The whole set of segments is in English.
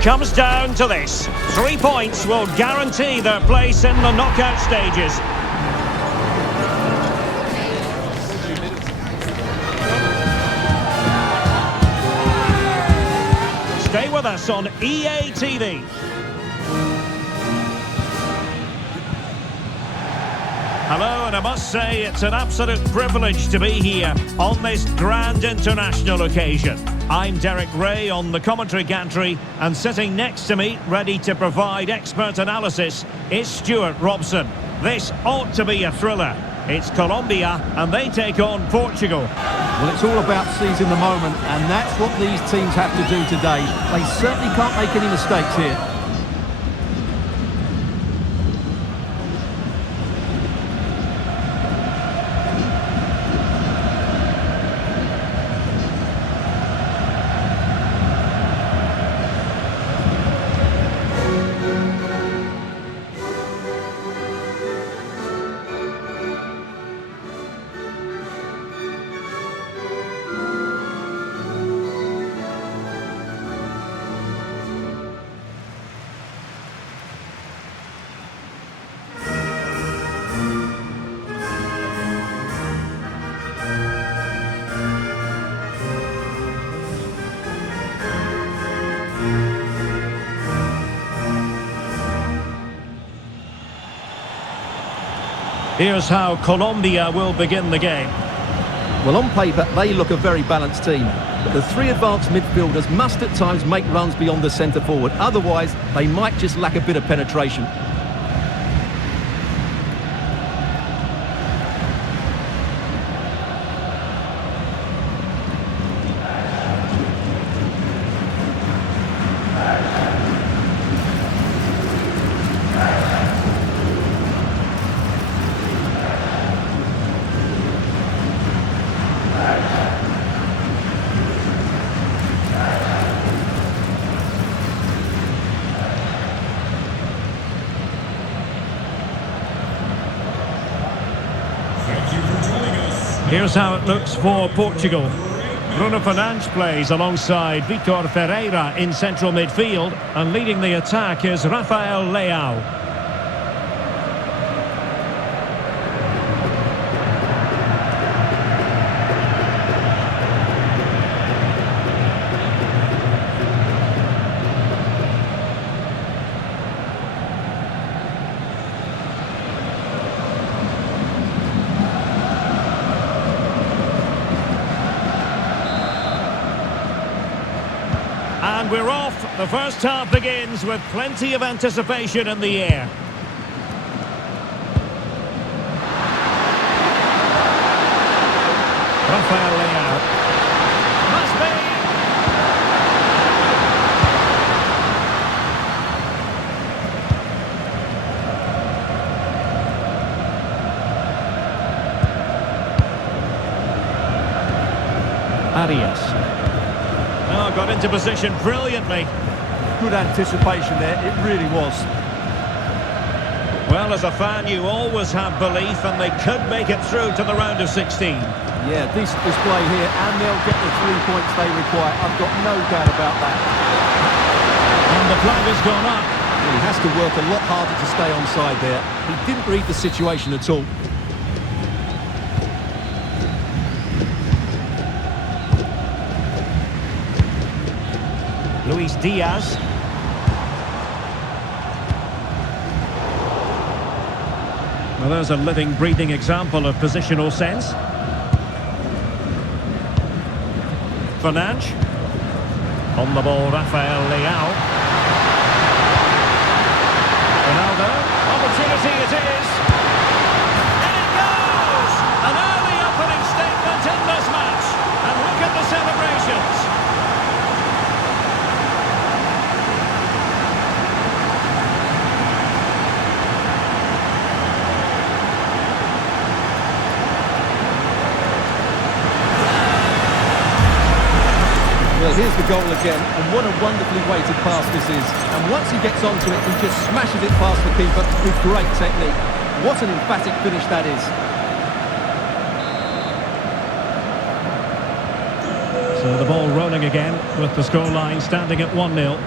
comes down to this. 3 points will guarantee their place in the knockout stages. Stay with us on EA TV. Hello, and I must say it's an absolute privilege to be here on this grand international occasion. I'm Derek Ray on the commentary gantry, and sitting next to me, ready to provide expert analysis, is Stuart Robson. This ought to be a thriller. It's Colombia, and they take on Portugal. Well, it's all about seizing the moment, and that's what these teams have to do today. They certainly can't make any mistakes here. Here's how Colombia will begin the game. Well, on paper, they look a very balanced team. But the three advanced midfielders must at times make runs beyond the centre forward. Otherwise, they might just lack a bit of penetration. Here's how it looks for Portugal. Bruno Fernandes plays alongside Vitor Ferreira in central midfield, and leading the attack is Rafael Leao. And we're off. The first half begins with plenty of anticipation in the air. Rafael Leao. Must be. Arias. Oh, got into position brilliantly. Good anticipation there, it really was. Well, as a fan, you always have belief, and they could make it through to the round of 16. Yeah, decent display here, and they'll get the 3 points they require. I've got no doubt about that. And the flag has gone up. Well, he has to work a lot harder to stay onside there. He didn't read the situation at all. Luis Diaz. Well, there's a living, breathing example of positional sense. Fernandes. On the ball, Rafael Leao. Ronaldo. Opportunity it is. And it goes! An early opening statement in this match. And look at the celebrations. Well, here's the goal again, and what a wonderfully weighted pass this is. And once he gets onto it, he just smashes it past the keeper with great technique. What an emphatic finish that is. So the ball rolling again with the scoreline standing at 1-0.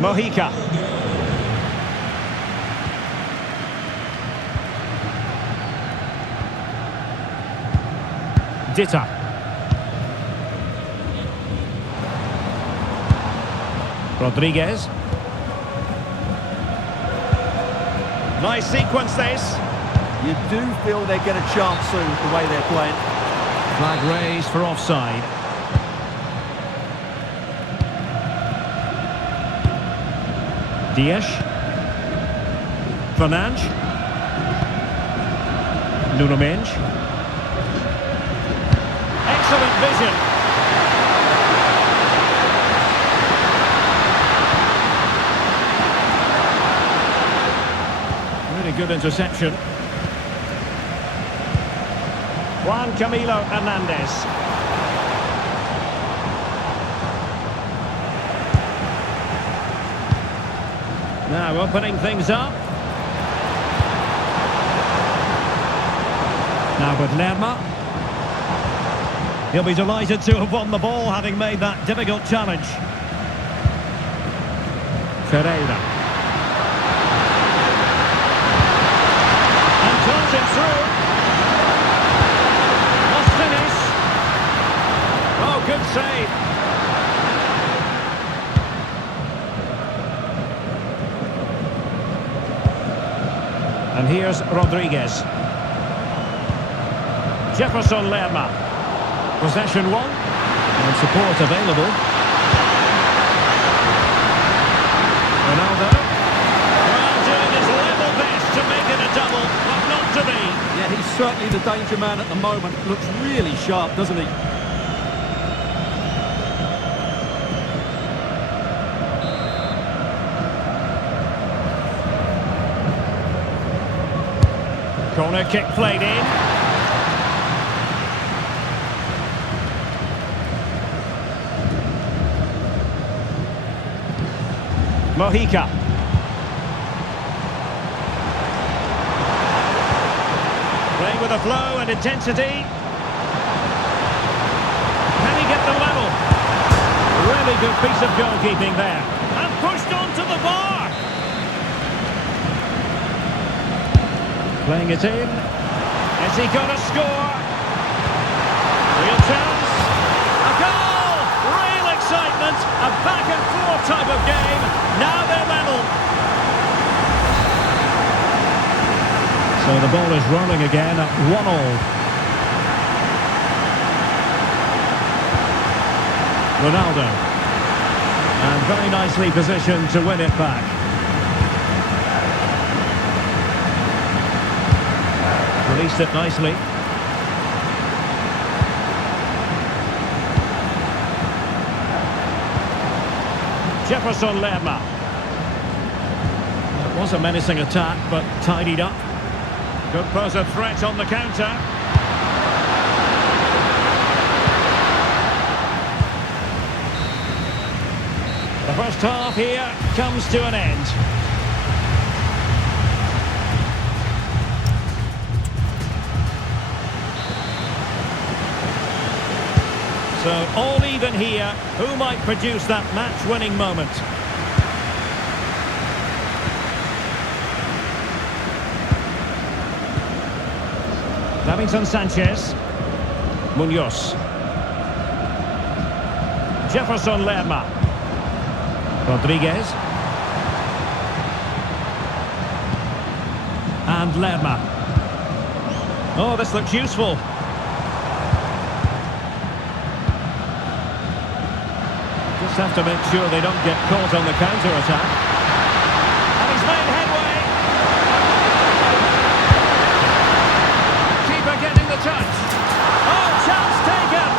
Mojica. Dita. Rodriguez. Nice sequence this. You do feel they get a chance soon, the way they're playing. Flag raised for offside. Dias. Fernandes. Nuno Mendes. Excellent vision. Really good interception. Juan Camilo Hernandez. Now opening things up. Now with Lerma. He'll be delighted to have won the ball, having made that difficult challenge. Ferreira. And throws it through. Must finish. Oh, good save. And here's Rodriguez. Jefferson Lerma. Possession won. And support available. Ronaldo. Well, doing his level best to make it a double, but not to be. Yeah, he's certainly the danger man at the moment. Looks really sharp, doesn't he? Corner kick played in. Mojica. Playing with a flow and intensity. Can he get the level? Really good piece of goalkeeping there. And pushed onto the bar. Playing it in. Has he got a score? Real chance. A goal! Real excitement. A back and forth type of game. Now they're level. So the ball is rolling again at 1-1. Ronaldo. And very nicely positioned to win it back. Released it nicely. Jefferson Lerma. It was a menacing attack, but tidied up. Could pose a threat on the counter. The first half here comes to an end. So all even here. Who might produce that match-winning moment? Davinson Sanchez. Munoz. Jefferson Lerma. Rodriguez. And Lerma. Oh, this looks useful. Just have to make sure they don't get caught on the counter-attack. And he's made headway. Keeper getting the touch. Oh, chance taken.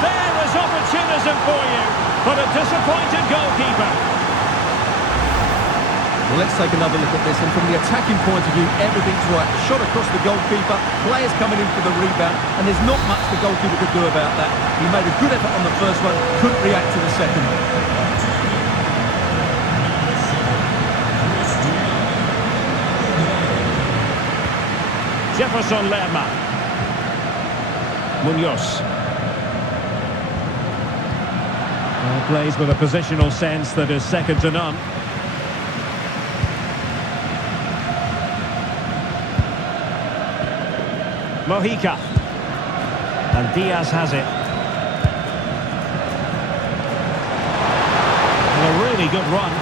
There is opportunism for you, but a disappointed goalkeeper. Well, let's take another look at this, and from the attacking point of view, everything's right. Shot across the goalkeeper, players coming in for the rebound, and there's not much the goalkeeper could do about that. He made a good effort on the first one, couldn't react to the second. Jefferson Lerma. Munoz. Plays with a positional sense that is second to none. Mojica. And Diaz has it. And a really good run.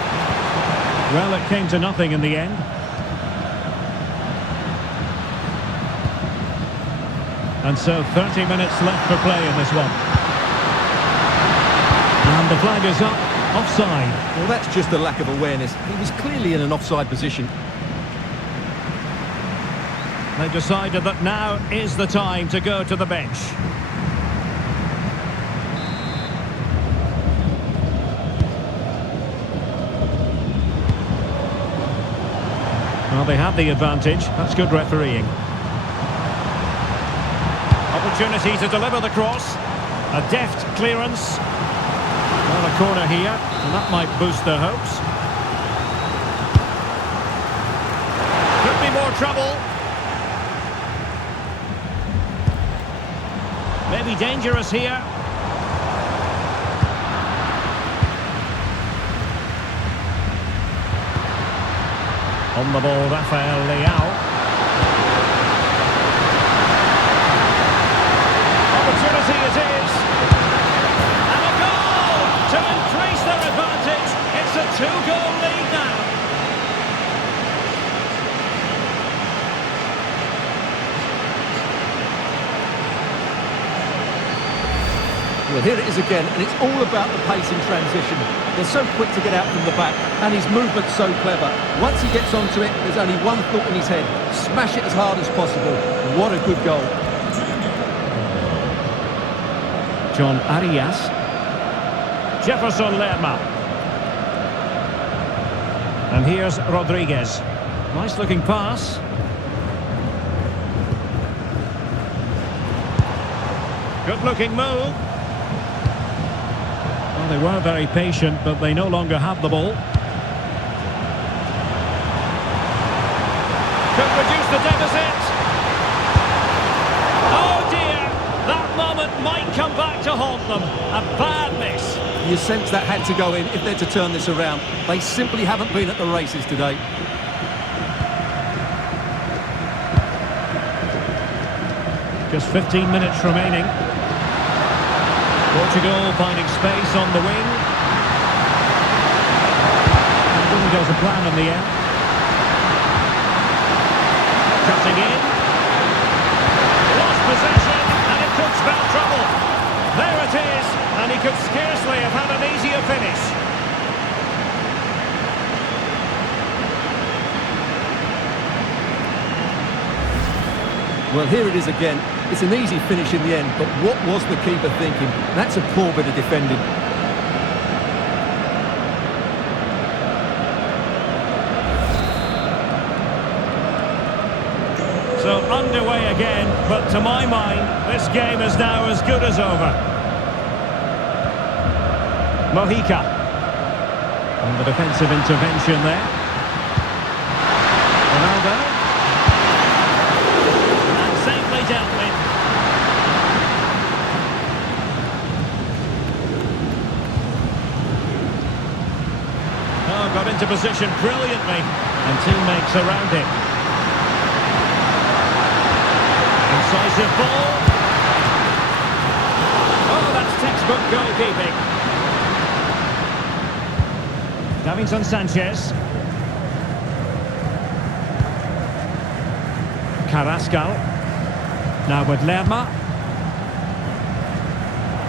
Well, it came to nothing in the end. And so 30 minutes left for play in this one. And the flag is up, offside. Well, that's just a lack of awareness. He was clearly in an offside position. They've decided that now is the time to go to the bench. Well, they have the advantage. That's good refereeing. Opportunity to deliver the cross. A deft clearance. Well, a corner here, and that might boost their hopes. Could be more trouble. Maybe dangerous here. On the ball, Rafael Leao. Opportunity it is. And a goal to increase their advantage. It's a two-goal lead now. Well, here it is again, and it's all about the pace in transition. They're so quick to get out from the back, and his movement's so clever. Once he gets onto it, there's only one thought in his head. Smash it as hard as possible. What a good goal. John Arias. Jefferson Lerma. And here's Rodriguez. Nice looking pass. Good looking move. Well, they were very patient, but they no longer have the ball. Could reduce the deficit. Oh dear, that moment might come back to haunt them. A bad miss. You sense that had to go in if they're to turn this around. They simply haven't been at the races today. Just 15 minutes remaining. Portugal finding space on the wing. It didn't go to plan in the end. Cutting in. Lost possession, and it could spell trouble. There it is, and he could scarcely have had an easier finish. Well, here it is again. It's an easy finish in the end, but what was the keeper thinking? That's a poor bit of defending. So underway again, but to my mind, this game is now as good as over. Mojica. And the defensive intervention there. Ronaldo. Safely dealt with. Oh, got into position brilliantly, and teammates around him. Incisive ball. Oh, that's textbook goalkeeping. Davinson Sanchez. Carrascal. Now with Lerma.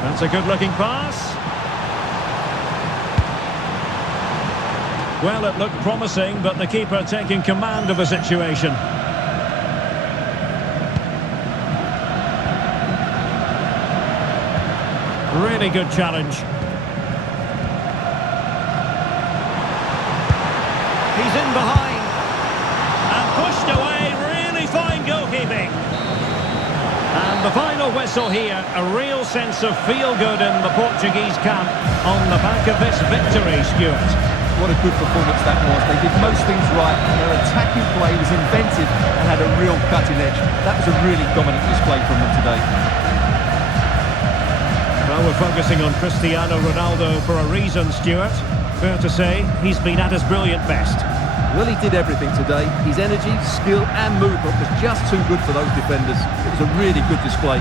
That's a good-looking pass. Well, it looked promising, but the keeper taking command of the situation. Really good challenge. He's in behind. And pushed away. Really fine goalkeeping. And the final whistle here, a real sense of feel-good in the Portuguese camp on the back of this victory, Stuart. What a good performance that was. They did most things right, and their attacking play was inventive and had a real cutting edge. That was a really dominant display from them today. Well, we're focusing on Cristiano Ronaldo for a reason, Stuart. Fair to say, he's been at his brilliant best. Well, he did everything today. His energy, skill and movement was just too good for those defenders. It was a really good display.